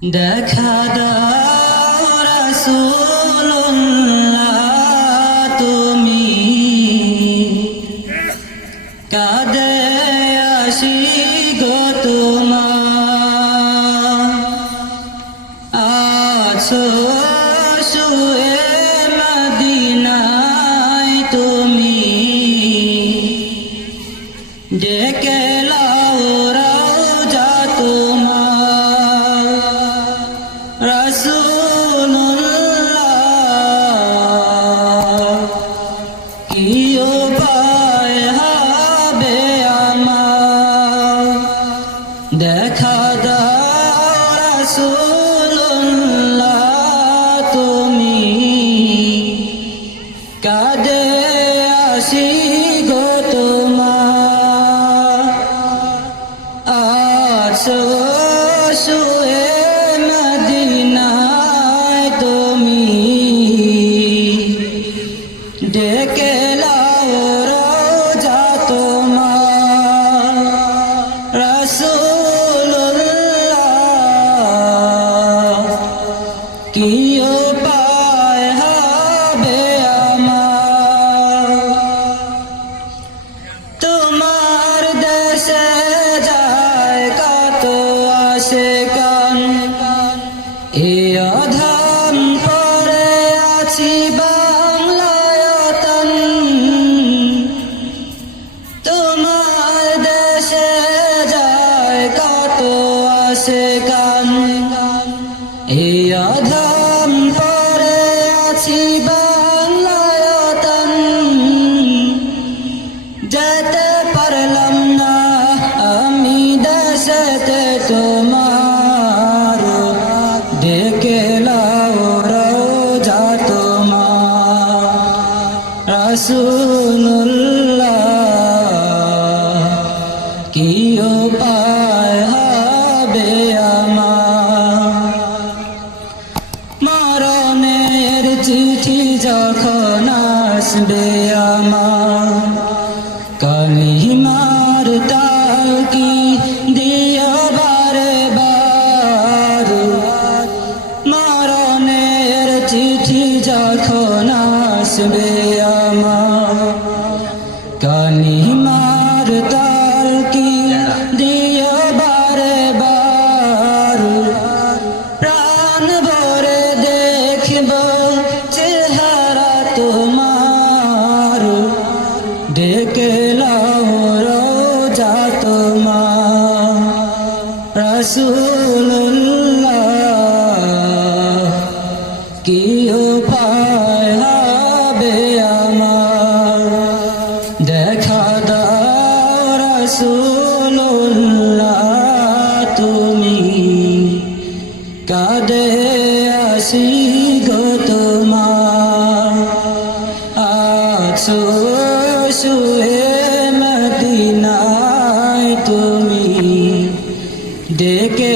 দেখা দাও রাসূলুল্লাহ তুমি কাঁদে আসি গো তোমার আছো শুয়ে মদিনায় তুমি ডেকে লাও রওজা তোমার রাসূলুল্লাহ কি উপায় হবে আমার দেখা দাও রাসূলুল্লাহ তুমি কাঁদে আসি গো তোমার আছো শুয়ে মদিনায় তুমি ডেকে লাও রওজা তোমার রাসূলুল্লাহ কি উপায় হবে আমার তোমার দেশে যায় কত আশিকান এ অধম পরে আছি বাংলায়তন তোমার দেশে যায় কত আশিকান এ অধম পরে আছি বাংলায়তন যেতে পারলাম না আমি দেশেতে তোমার ডেকে লাও রওজা তোমার রাসূলুল্লাহ কি উপায় হবে আমার মরণের চিঠি যখন আসবে আমার কালিমার তাকি দিও বারে বার মরণের চিঠি যখন আসবে আমার কালিমার তাকি দিও বারে বার প্রাণ ভরে দেখব চেহারা তোমার ডেকে লাও রওজা তোমার রাসূলুল্লাহ কি উপায় হবে আমার দেখা দাও রাসূলুল্লাহ তুমি কাঁদে আসি গো তোমার আছো শুয়ে মদিনায় তুমি ডেকে